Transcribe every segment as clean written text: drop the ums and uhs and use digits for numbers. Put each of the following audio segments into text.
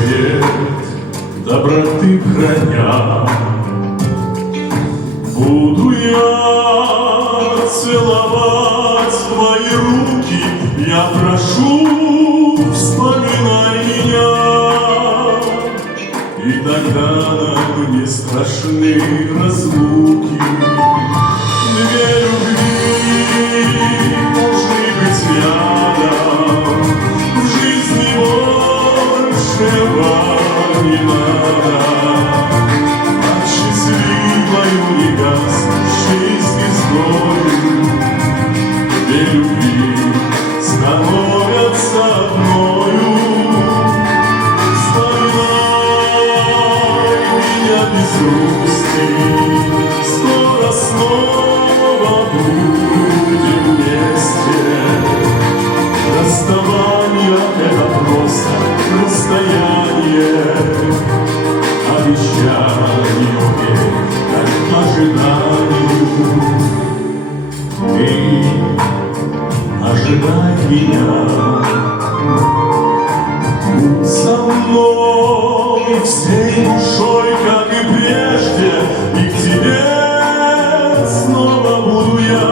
свет доброты храня. Буду я целовать твои руки, я прошу, вспоминай меня. И тогда нам не страшны разлуки. Две любви должны быть рядом, в жизни большего не надо. От счастливою не гаснущей звездой две любви становятся одною. Без грусти, скоро снова будем вместе. Расставание — это просто расстояние, обещание как ожиданию. Ты ожидай меня, будь со мной всей душой, как и прежде, и к тебе снова буду я.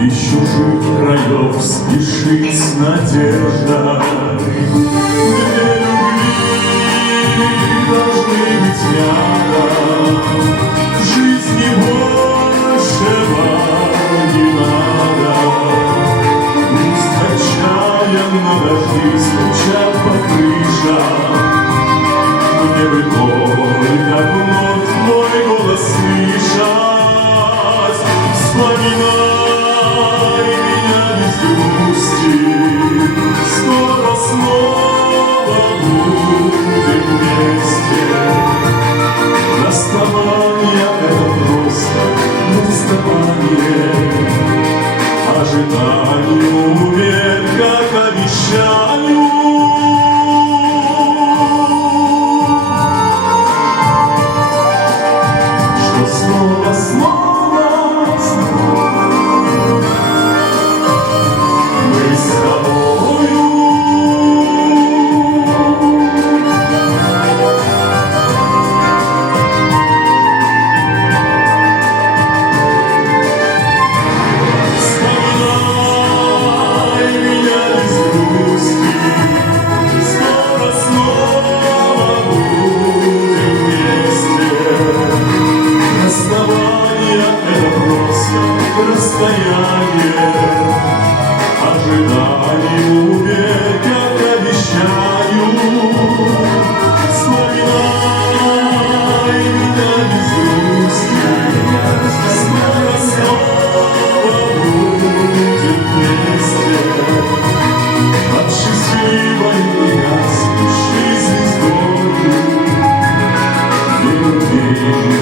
Из чужих краев спешит с надеждой. Две любви должны быть рядом, в жизни большего не надо. Пусть отчаянно дожди стучат по крышам, мне бы только вновь мой голос слышать. Вспоминай меня без грусти, скоро снова будем вместе. Расставание — это просто расставание, ожиданию верь, как обещанию. Расстояние, ожиданию верь, как обещанию. Вспоминай меня без грусти, скоро снова будем вместе. От счастливой негаснущей звездой две любви